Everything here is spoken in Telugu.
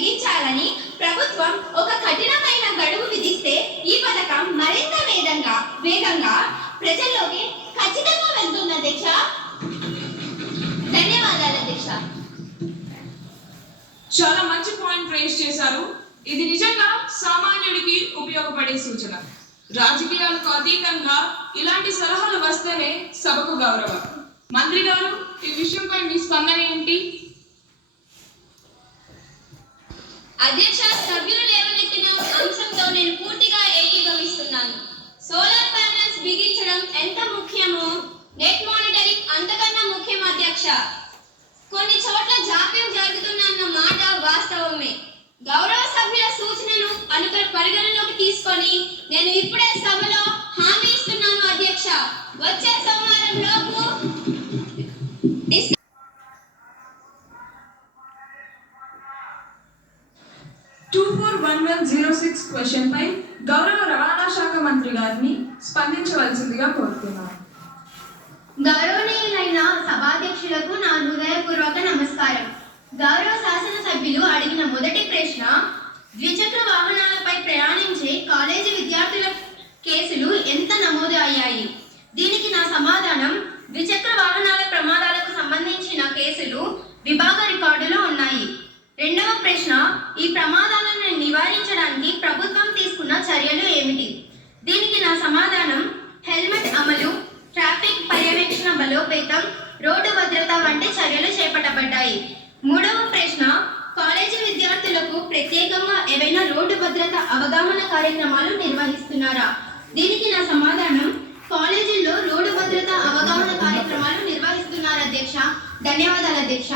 బిగించాలని ప్రభుత్వం ఒక కఠినమైన గడువు విధిస్తే ఈ పథకం మరింత వేగంగా ప్రజల్లోకి ఖచ్చితంగా వెళ్తుంది అధ్యక్ష. ధన్యవాదాలు అధ్యక్ష. చాలా మంచి పాయింట్ రేస్ చేశారు. ఇది నిజంగా సామాన్యుడికి ఉపయోగపడే సూచన. రాజకీయాలకు అతీతంగా ఇలాంటి సలహాలు వస్తేనే సభకు గౌరవం. మంత్రి గారు, ఈ విషయంపై మీ స్పందన ఏంటి? అధ్యక్ష, సభ్యులు లేవనెత్తిన అంశంతో నేను పూర్తిగా ఏకీభవిస్తున్నాను. సోలార్ ప్యానెల్స్ బిగించడం ఎంత ముఖ్యమో నెట్ మానిటరింగ్ అంతకన్నా ముఖ్యం అధ్యక్ష. కొన్ని చోట్ల జాప్యం జరుగుతుందన్న మాట వాస్తవమే. గౌరవ సభ్యుల సూచనను పరిగణలోకి తీసుకొని నేను ఇప్పుడే సభలో హామీ ఇస్తున్నాను అధ్యక్ష. వచ్చే సోమవారం లోపు 241106 క్వశ్చన్ పై గౌరవ రవాణా శాఖ మంత్రి గారిని స్పందించవలసిందిగా కోరుతున్నాను. గౌరవనీయులైన సభాధ్యక్షులకు నా హృదయపూర్వక నమస్కారం. గౌరవ శాసన సభ్యులు అడిగిన మొదటి ప్రశ్న, ద్విచక్ర వాహనాలపై ప్రయాణించే కాలేజీ విద్యార్థుల కేసులు ఎంత నమోదు అయ్యాయి? దీనికి నా సమాధానం, ద్విచక్ర వాహనాల ప్రమాదాలకు సంబంధించిన కేసులు విభాగ రికార్డులో ఉన్నాయి. రెండవ ప్రశ్న, ఈ ప్రమాదాలను నివారించడానికి ప్రభుత్వం తీసుకున్న చర్యలు ఏమిటి? దీనికి నా సమాధానం, హెల్మెట్ అమలు, ట్రాఫిక్ పర్యవేక్షణ బలోపేతం, రోడ్డు భద్రత వంటి చర్యలు చేపట్టబడ్డాయి. మూడవ ప్రశ్న, కాలేజీ విద్యార్థులకు ప్రత్యేకంగా ఏవైనా రోడ్డు భద్రత అవగాహన కార్యక్రమాలు నిర్వహిస్తున్నారా? దీనికి నా సమాధానం, కాలేజీల్లో రోడ్డు భద్రత అవగాహన కార్యక్రమాలు నిర్వహిస్తున్నారు అధ్యక్ష. ధన్యవాదాలు అధ్యక్ష.